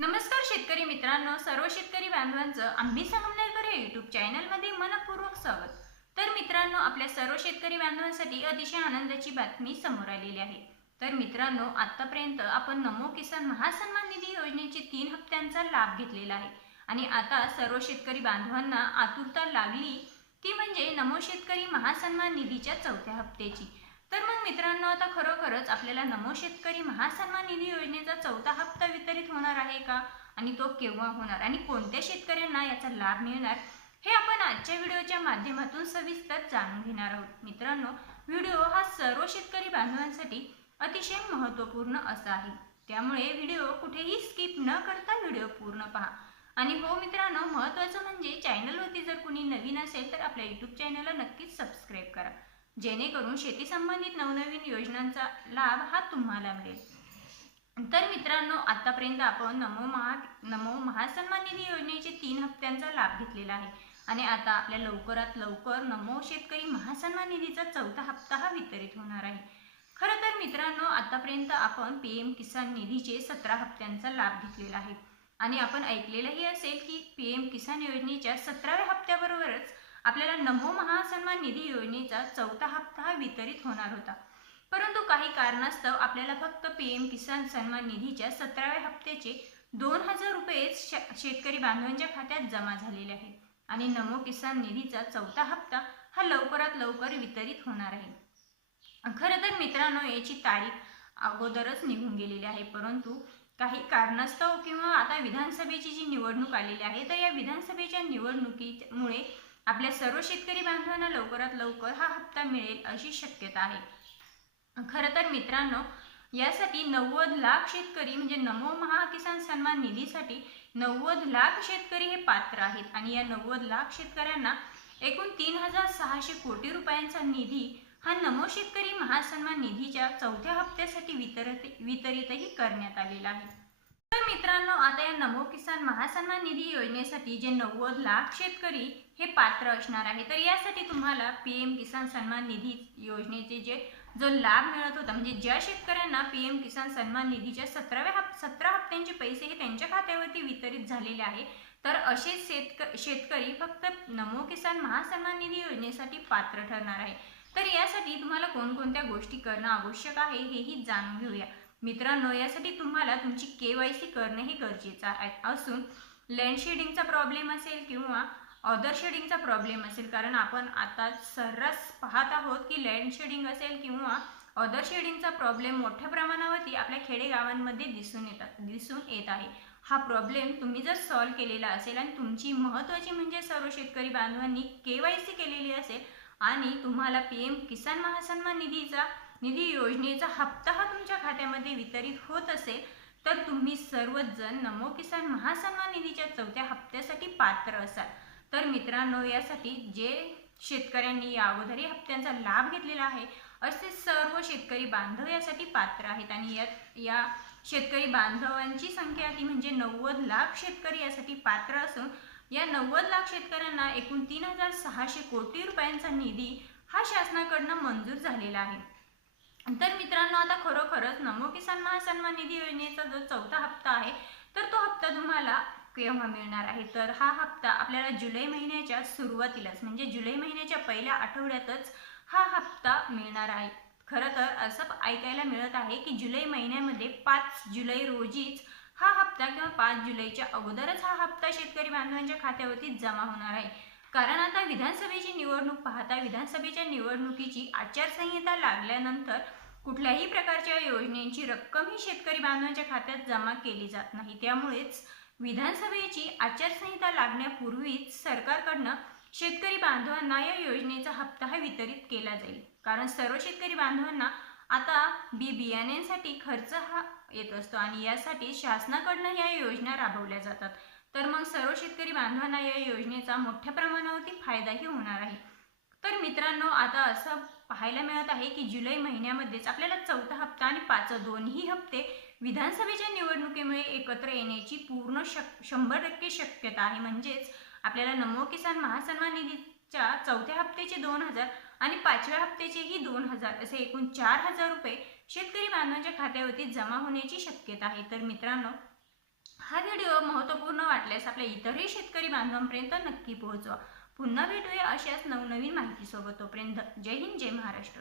नमस्कार शेतकरी मित्रांनो सर्व शेतकरी बांधवांचं आम्ही संगमनेरकर या युट्यूब चॅनलमध्ये मनपूर्वक स्वागत. तर मित्रांनो आपल्या सर्व शेतकरी बांधवांसाठी अतिशय आनंदाची बातमी समोर आलेली आहे. तर मित्रांनो आतापर्यंत आपण नमो किसान महासन्मान निधी योजनेचे तीन हप्त्यांचा लाभ घेतलेला आहे. आणि आता सर्व शेतकरी बांधवांना आतुरता लागली ती म्हणजे नमो शेतकरी महासन्मान निधीच्या चौथ्या हप्त्याची. तर मग मित्रांनो आता खरोखरच आपल्याला नमो शेतकरी महासन्मान निधी योजनेचा चौथा हप्ता वितरित होणार आहे का? आणि तो केव्हा होणार? आणि कोणत्या शेतकऱ्यांना याचा लाभ मिळणार? हे आपण आजच्या व्हिडिओच्या माध्यमातून सविस्तर जाणून घेणार आहोत. मित्रांनो व्हिडिओ हा सर्व शेतकरी बांधवांसाठी अतिशय महत्त्वपूर्ण असा आहे. त्यामुळे व्हिडिओ कुठेही स्किप न करता व्हिडिओ पूर्ण पहा. आणि हो मित्रांनो महत्त्वाचं म्हणजे चॅनलवरती जर कुणी नवीन असेल तर आपल्या यूट्यूब चॅनलला नक्कीच सबस्क्राईब करा. जेणेकरून शेती संबंधित नवनवीन योजनांचा लाभ हा तुम्हाला मिळेल. तर मित्रांनो आतापर्यंत आपण नमो महा नमो महासन्मान निधी योजनेचे तीन हप्त्यांचा लाभ घेतलेला आहे. आणि आता आपल्या लवकरात लवकर नमो शेतकरी महासन्मान निधीचा चौथा हप्ता हा वितरित होणार आहे. खरं तर मित्रांनो आतापर्यंत आपण पी एम किसान निधीचे सतरा हप्त्यांचा लाभ घेतलेला आहे. आणि आपण ऐकलेलंही असेल की पी एम किसान योजनेच्या सतराव्या हप्त्याबरोबरच आपल्याला नमो महासन्मान निधी योजनेचा चौथा हप्ता हा वितरित होणार होता. परंतु काही कारणास्तव आपल्याला फक्त पी एम किसान सन्मान निधीच्या सतराव्या हप्त्याचे दोन हजार रुपये शेतकरी बांधवांच्या खात्यात जमा झालेले आहेत. आणि नमो किसान निधीचा चौथा हप्ता हा लवकरात लवकर वितरित होणार आहे. खरं तर मित्रांनो याची तारीख अगोदरच निघून गेलेली आहे. परंतु काही कारणास्तव किंवा आता विधानसभेची जी निवडणूक आलेली आहे तर या विधानसभेच्या निवडणुकीमुळे आपल्या सर्व शेतकरी बांधवांना लवकरात लवकर हा हप्ता मिळेल अशी शक्यता आहे. खरं तर मित्रांनो यासाठी नव्वद लाख शेतकरी म्हणजे नमो महाकिसान सन्मान निधीसाठी नव्वद लाख शेतकरी हे पात्र आहेत आणि या नव्वद लाख शेतकऱ्यांना एकूण तीन हजार सहाशे कोटी रुपयांचा निधी हा नमो शेतकरी महासन्मान निधीच्या चौथ्या हप्त्यासाठी वितरित वितरितही करण्यात आलेला आहे. तर मित्रांनो आता या नमो किसान महासन्मान निधी योजनेसाठी जे नव्वद लाख शेतकरी हे पात्र असणार आहे तर यासाठी तुम्हाला पी एम किसान सन्मान निधी योजनेचे जे जो लाभ मिळत होता म्हणजे ज्या शेतकऱ्यांना पी एम किसान सन्मान निधीच्या सतराव्या हप सतरा हप्त्यांचे पैसे हे त्यांच्या खात्यावरती वितरित झालेले आहे तर असे शेतक शेतकरी फक्त नमो किसान महासन्मान निधी योजनेसाठी पात्र ठरणार आहे. तर यासाठी तुम्हाला कोणकोणत्या गोष्टी करणं आवश्यक आहे हेही जाणून घेऊया. मित्रांनो यासाठी तुम्हाला तुमची के वाय सी करणे हे गरजेचं आहे. असून लँड शेडिंगचा प्रॉब्लेम असेल किंवा अदर शेडिंगचा प्रॉब्लेम असेल कारण आपण आता सर्रास पाहत आहोत की लँड शेडिंग असेल किंवा अदर शेडिंगचा प्रॉब्लेम मोठ्या प्रमाणावरती आपल्या खेडेगावांमध्ये दिसून येतात दिसून येत आहे. हा प्रॉब्लेम तुम्ही जर सॉल्व्ह केलेला असेल आणि तुमची महत्त्वाची म्हणजे सर्व शेतकरी बांधवांनी के वाय सी केलेली असेल आणि तुम्हाला पी एम किसान महासन्मान निधीचा निधी योजनेचा हप्ता हा तुमच्या खात्यामध्ये वितरित होत असेल तर तुम्ही सर्वच जण नमो किसान महासन्मान निधीच्या चौथ्या हप्त्यासाठी पात्र असाल. तर मित्रांनो यासाठी जे शेतकऱ्यांनी या अगोदरही हप्त्यांचा लाभ घेतलेला आहे असे सर्व शेतकरी बांधव यासाठी पात्र आहेत. आणि या या शेतकरी बांधवांची संख्या ती म्हणजे नव्वद लाख शेतकरी यासाठी पात्र असून या नव्वद लाख शेतकऱ्यांना एकूण तीन हजार सहाशे कोटी रुपयांचा निधी हा शासनाकडनं मंजूर झालेला आहे. तर मित्रांनो आता खरोखरच नमो किसान महासन्मान निधी योजनेचा जो चौथा हप्ता आहे तर तो हप्ता तुम्हाला केव्हा मिळणार आहे? तर हा हप्ता आपल्याला जुलै महिन्याच्या सुरुवातीलाच म्हणजे जुलै महिन्याच्या पहिल्या आठवड्यातच हा हप्ता मिळणार आहे. खरं तर असं ऐकायला मिळत आहे की जुलै महिन्यामध्ये पाच जुलै रोजीच हा हप्ता किंवा पाच जुलैच्या अगोदरच हा हप्ता शेतकरी बांधवांच्या खात्यावरती जमा होणार आहे. कारण आता विधानसभेची निवडणूक पाहता विधानसभेच्या निवडणुकीची आचारसंहिता लागल्यानंतर कुठल्याही प्रकारच्या योजनेची रक्कम ही शेतकरी बांधवांच्या खात्यात जमा केली जात नाही. त्यामुळेच विधानसभेची आचारसंहिता लागण्यापूर्वीच सरकारकडनं शेतकरी बांधवांना या योजनेचा हप्ता हा वितरित केला जाईल. कारण सर्व शेतकरी बांधवांना आता बी बियाण्यांसाठी खर्च हा येत असतो आणि यासाठी शासनाकडनं या योजना राबवल्या जातात. तर मग सर्व शेतकरी बांधवांना या योजनेचा मोठ्या प्रमाणावरती फायदाही होणार आहे. तर मित्रांनो आता असं पाहायला मिळत आहे की जुलै महिन्यामध्येच आपल्याला चौथा हप्ता आणि पाच दोन्ही हप्ते विधानसभेच्या निवडणुकीमुळे एकत्र येण्याची पूर्ण शक शंभर टक्के शक्यता आहे. म्हणजेच आपल्याला नमो किसान महासन्मान निधीच्या चौथ्या हप्त्याचे दोन हजार आणि पाचव्या हप्त्याचेही दोन हजार असे एकूण चार हजार रुपये शेतकरी बांधवांच्या खात्यावरती जमा होण्याची शक्यता आहे. तर मित्रांनो हा व्हिडिओ महत्त्वपूर्ण वाटल्यास आपल्या इतरही शेतकरी बांधवांपर्यंत नक्की पोहोचवा. पुन्हा भेटूया अशाच नवनवीन माहितीसोबत तोपर्यंत जय हिंद जय महाराष्ट्र.